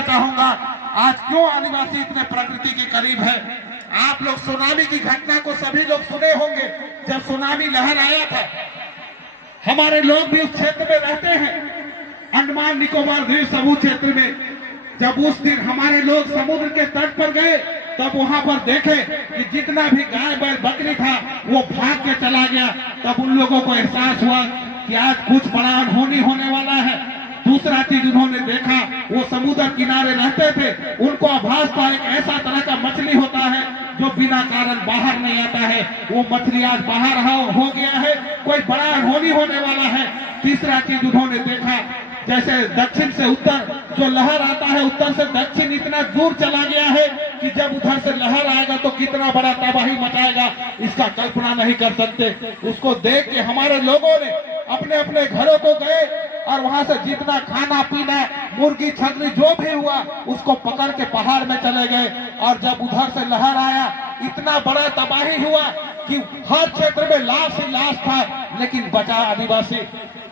बताना चाहूंगा आज क्यों आदिवासी इतने प्रकृति के करीब है। आप लोग सुनामी की घटना को सभी लोग सुने होंगे। जब सुनामी लहर आया था, हमारे लोग भी उस क्षेत्र में रहते हैं, अंडमान निकोबार द्वीप समूह क्षेत्र में। जब उस दिन हमारे लोग समुद्र के तट पर गए, तब वहां पर देखे कि जितना भी गाय बैल बकरी था वो भाग के चला गया। तब उन लोगों को एहसास हुआ कि आज कुछ बड़ा अनहोनी होने वाला है। दूसरा चीज उन्होंने देखा, वो समुद्र किनारे रहते थे, उनको आभास था एक ऐसा तरह का मछली होता है जो बिना कारण बाहर नहीं आता है। वो मछली आज बाहर हो गया है, कोई बड़ा अनहोनी होने वाला है। तीसरा चीज उन्होंने देखा, जैसे दक्षिण से उत्तर जो लहर आता है, उत्तर से दक्षिण इतना दूर चला गया है कि जब उधर से लहर आएगा तो कितना बड़ा तबाही मचाएगा, इसका कल्पना नहीं कर सकते। उसको देख के हमारे लोगों ने अपने अपने घरों को गए और वहां से जितना खाना पीना, मुर्गी छकरी जो भी हुआ, उसको पकड़ के पहाड़ में चले गए। और जब उधर से लहर आया, इतना बड़ा तबाही हुआ कि हर क्षेत्र में लाश ही लाश था, लेकिन बचा आदिवासी।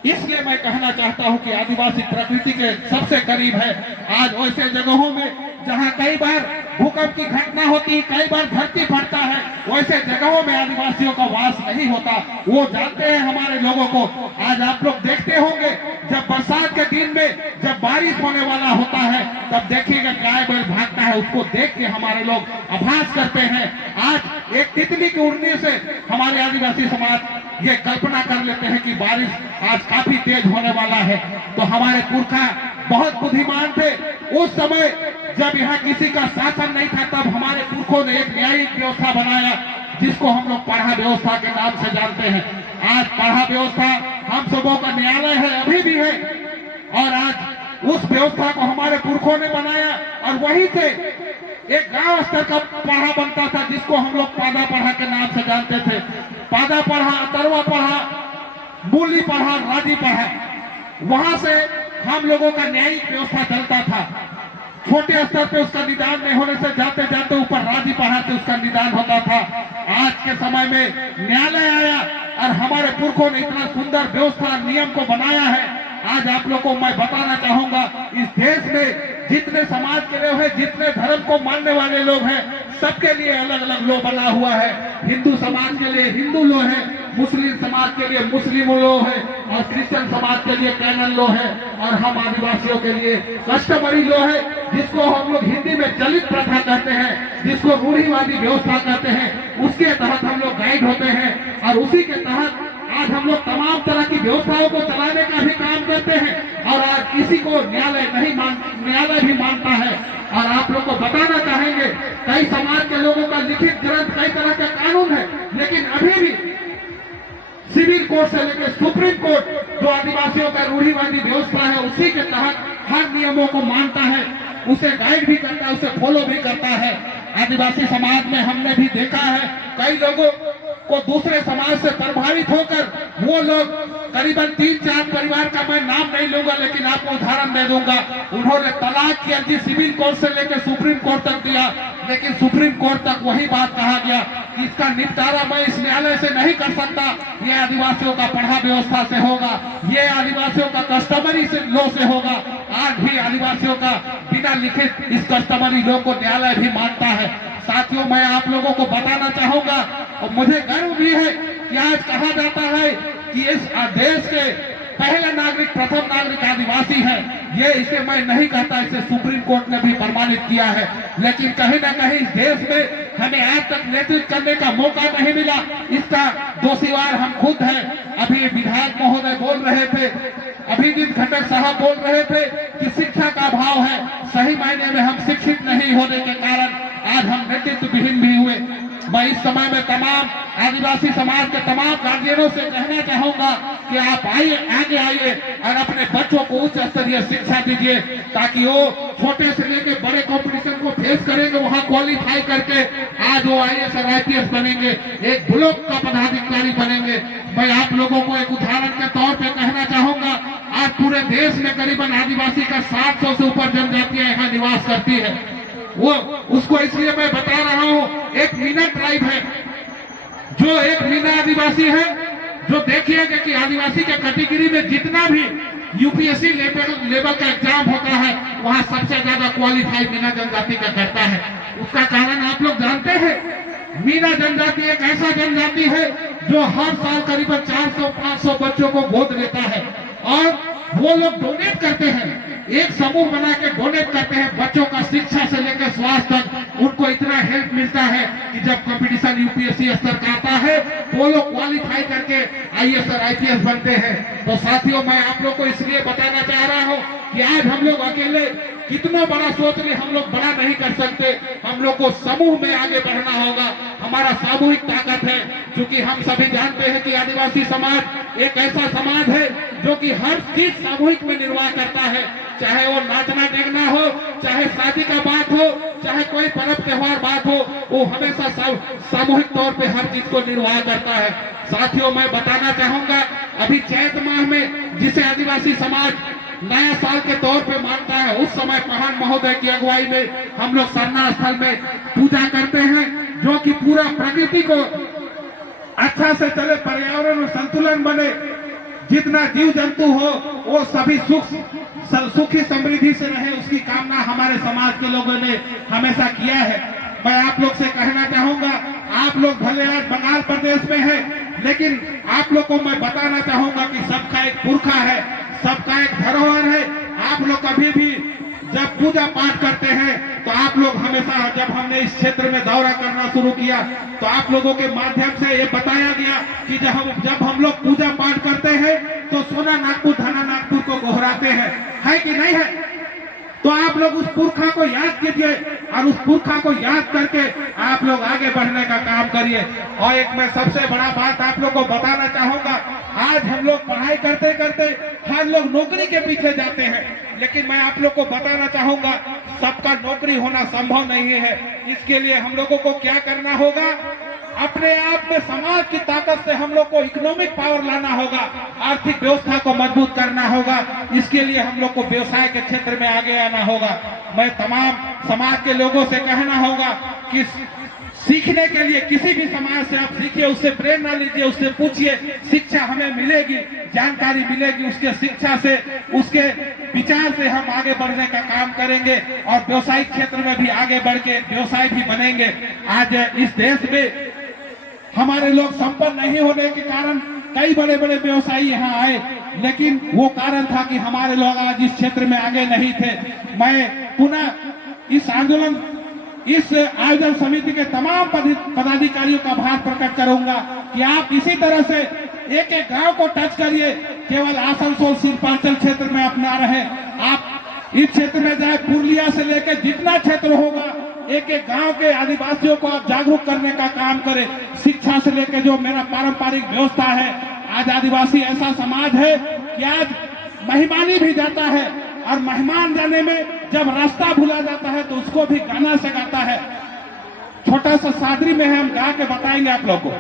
इसलिए मैं कहना चाहता हूं कि आदिवासी प्रकृति के सबसे करीब है। आज वैसे जगहों में जहां कई बार भूकंप की घटना होती है, कई बार धरती फटता है, वैसे जगहों में आदिवासियों का वास नहीं होता। वो जानते हैं हमारे लोगों को। आज आप लोग देखते होंगे, जब बरसात के दिन में जब बारिश होने वाला होता है, तब देखिएगा गाय बैल भागता है, उसको देख के हमारे लोग आभास करते हैं। आज एक तितली की उड़ने से हमारे आदिवासी समाज ये कल्पना कर लेते हैं कि बारिश आज काफी तेज होने वाला है। तो हमारे पुरखा बहुत बुद्धिमान थे। उस समय जब यहाँ किसी का शासन नहीं था, तब हमारे पुरखों ने एक न्यायिक व्यवस्था बनाया, जिसको हम लोग पढ़ा व्यवस्था के नाम से जानते हैं। आज पढ़ा व्यवस्था हम सबों का न्यायालय है, अभी भी है। और आज उस व्यवस्था को हमारे पुरखों ने बनाया और वहीं से एक गांव स्तर का पढ़ा बनता था, जिसको हम लोग पादा पढ़ा के नाम से जानते थे। पादा पढ़ा, तरवा पढ़ा, मूली पढ़ा, राजी पढ़ा, वहां से हम लोगों का न्यायिक व्यवस्था चलता था। छोटे स्तर पे उसका निदान नहीं होने से जाते जाते ऊपर राजी पढ़ा से उसका निदान होता था। आज के समय में न्यायालय आया और हमारे पुरखों ने इतना सुंदर व्यवस्था नियम को बनाया है। आज आप लोगों को मैं बताना चाहूंगा, इस देश में जितने समाज के लोग हैं, जितने धर्म को मानने वाले लोग हैं, सबके लिए अलग अलग लॉ बना हुआ है। हिंदू समाज के लिए हिंदू लॉ है, मुस्लिम समाज के लिए मुस्लिम लॉ है, और क्रिश्चियन समाज के लिए कैनन लॉ है, और हम आदिवासियों के लिए कस्टमरी लॉ है, जिसको हम लोग हिंदी में चलित प्रथा कहते हैं, जिसको रूढ़िवादी व्यवस्था कहते हैं। उसके तहत हम लोग गाइड होते हैं और उसी के तहत आज हम लोग तमाम तरह की व्यवस्थाओं को चलाने का भी काम करते हैं। और आज इसी को न्यायालय भी मानता है। और आप लोग को बताना चाहेंगे, कई समाज के लोगों का लिखित ग्रंथ, कई तरह का कानून है, लेकिन अभी भी सिविल कोर्ट से लेकर सुप्रीम कोर्ट जो आदिवासियों का रूढ़िवादी व्यवस्था है, उसी के तहत हर नियमों को मानता है, उसे गाइड भी करता है, उसे फॉलो भी करता है। आदिवासी समाज में हमने भी देखा है, कई लोगों को दूसरे समाज से प्रभावित होकर वो लोग करीबन 3-4 परिवार का मैं नाम नहीं लूंगा, लेकिन आपको उदाहरण दे दूंगा। उन्होंने तलाक की अर्जी सिविल कोर्ट से लेकर सुप्रीम कोर्ट तक दिया, लेकिन सुप्रीम कोर्ट तक वही बात कहा गया कि इसका निपटारा मैं इस न्यायालय से नहीं कर सकता, ये आदिवासियों का पढ़ा व्यवस्था से होगा, ये आदिवासियों का कस्टमरी से लॉ से होगा। आज भी आदिवासियों का बिना लिखित इस कस्टमरी लॉ को न्यायालय भी मानता है। साथियों, मैं आप लोगों को बताना चाहूंगा, और मुझे गर्व भी है कि आज कहा जाता है कि इस देश के पहले नागरिक, प्रथम नागरिक आदिवासी है। ये इसे मैं नहीं कहता, इसे सुप्रीम कोर्ट ने भी प्रमाणित किया है। लेकिन कहीं ना कहीं इस देश में हमें आज तक नेतृत्व करने का मौका नहीं मिला, इसका दोषीवार हम खुद हैं। अभी विधायक महोदय बोल रहे थे, अभिजीत घटक साहब बोल रहे थे कि शिक्षा का अभाव है। सही मायने में हम शिक्षित नहीं होने के कारण आज हम नेतृत्व विहीन भी हुए। मैं इस समय में तमाम आदिवासी समाज के तमाम गार्जियनों से कहना चाहूंगा कि आप आगे आइए और अपने बच्चों को उच्च स्तरीय शिक्षा दीजिए, ताकि वो छोटे से लेकर बड़े कंपटीशन को फेस करेंगे, वहां क्वालिफाई करके आज वो IAS और IPS बनेंगे, एक ब्लॉक का पदाधिकारी बनेंगे। मैं आप लोगों को एक उदाहरण के तौर पे कहना चाहूंगा, आज पूरे देश में करीबन आदिवासी का 700 से ऊपर जनजातियां यहाँ निवास करती है। वो उसको इसलिए मैं बता रहा हूँ, एक मीना ट्राइब है, जो एक मीना आदिवासी है, जो देखिएगा कि आदिवासी के कैटेगरी में जितना भी UPSC लेवल का एग्जाम होता है, वहाँ सबसे ज्यादा क्वालिफाई मीना जनजाति का करता है। उसका कारण आप लोग जानते हैं, मीना जनजाति एक ऐसा जनजाति है जो हर साल करीबन 400-500 बच्चों को गोद लेता है और वो लोग डोनेट करते हैं, एक समूह बना के डोनेट करते हैं। बच्चों का शिक्षा से लेकर स्वास्थ्य तक उनको इतना हेल्प मिलता है कि जब कंपटीशन यूपीएससी स्तर का आता है वो लोग क्वालिफाई करके आईएएस और आईपीएस बनते हैं। तो साथियों, मैं आप लोग को इसलिए बताना चाह रहा हूँ कि आज हम लोग अकेले कितना बड़ा सोच ले हम लोग बड़ा नहीं कर सकते। हम लोग को समूह में आगे बढ़ना होगा। हमारा सामूहिक ताकत है, क्योंकि हम सभी जानते हैं कि आदिवासी समाज एक ऐसा समाज है जो कि हर चीज सामूहिक में निर्वाह करता है। चाहे वो नाचना डेगना हो, चाहे शादी का बात हो, चाहे कोई पर्व त्योहार बात हो, वो हमेशा सामूहिक तौर पे हर चीज को निर्वाह करता है। साथियों, मैं बताना चाहूंगा, अभी चैत माह में जिसे आदिवासी समाज नया साल के तौर पे मानता है, उस समय प्रधान महोदय की अगुवाई में हम लोग सरना स्थल में पूजा करते हैं, जो कि पूरा प्रकृति को अच्छा से चले, पर्यावरण में संतुलन बने, जितना जीव जंतु हो वो सभी सुखी समृद्धि से रहे, उसकी कामना हमारे समाज के लोगों ने हमेशा किया है। मैं आप लोग से कहना चाहूंगा, आप लोग भले आज बंगाल प्रदेश में है, लेकिन आप लोग को मैं बताना चाहूंगा कि सबका एक पुरखा है, सबका एक धरोहर है। आप लोग कभी भी जब पूजा पाठ करते हैं तो आप लोग हमेशा, जब हमने इस क्षेत्र में दौरा करना शुरू किया तो आप लोगों के माध्यम से ये बताया गया कि जब हम लोग पूजा पाठ करते हैं तो सोना नागपुर धना नागपुर को गोहराते हैं, है कि नहीं है? तो आप लोग उस पुरखा को याद कीजिए और उस पुरखा को याद करके आप लोग आगे बढ़ने का काम करिए। और एक मैं सबसे बड़ा बात आप लोग को बताना चाहूंगा, आज हम लोग पढ़ाई करते करते हर लोग नौकरी के पीछे जाते हैं, लेकिन मैं आप लोग को बताना चाहूंगा सबका नौकरी होना संभव नहीं है। इसके लिए हम लोगों को क्या करना होगा, अपने आप में समाज की ताकत से हम लोग को इकोनॉमिक पावर लाना होगा, आर्थिक व्यवस्था को मजबूत करना होगा। इसके लिए हम लोग को व्यवसाय के क्षेत्र में आगे आना होगा। मैं तमाम समाज के लोगों से कहना होगा कि सीखने के लिए किसी भी समाज से आप सीखिए, उससे प्रेरणा लीजिए, उससे पूछिए, शिक्षा हमें मिलेगी, जानकारी मिलेगी, उसके शिक्षा से, उसके विचार से हम आगे बढ़ने का काम करेंगे और व्यवसायिक क्षेत्र में भी आगे बढ़ के व्यवसाय भी बनेंगे। आज इस देश में हमारे लोग संपन्न नहीं होने के कारण कई बड़े बड़े व्यवसायी यहाँ आए, लेकिन वो कारण था कि हमारे लोग आज इस क्षेत्र में आगे नहीं थे। मैं पुनः इस आयोजन समिति के तमाम पदाधिकारियों का आभार प्रकट करूंगा कि आप इसी तरह से एक एक गांव को टच करिए, केवल आसनसोल शिल्पांचल क्षेत्र में अपना रहे। आप इस क्षेत्र में जाए, पुरुलिया से लेकर जितना क्षेत्र होगा, एक एक गांव के आदिवासियों को आप जागरूक करने का काम करें। शिक्षा से लेकर जो मेरा पारंपरिक व्यवस्था है, आज आदिवासी ऐसा समाज है कि आज मेहमानी भी जाता है और मेहमान जाने में जब रास्ता भूला जाता है तो उसको भी गाना सिखाता है। छोटा सा सादरी में है, हम गा के बताएंगे आप लोग को।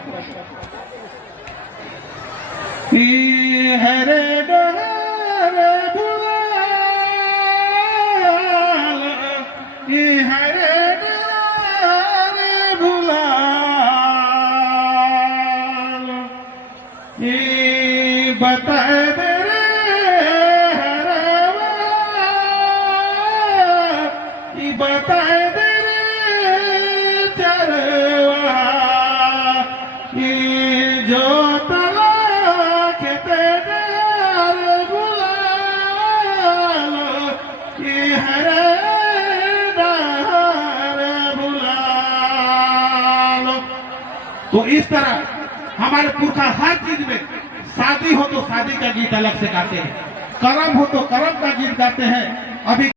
हरे डोरे हरे बताए दे रे, बताए दे रे चरवा, जो तला खेते डाल बुलाल, हरे डाल बुलाल। तो इस तरह हमारे पुरखा हर चीज में, शादी हो तो शादी का गीत अलग से गाते हैं, कर्म हो तो कर्म का गीत गाते हैं। अभी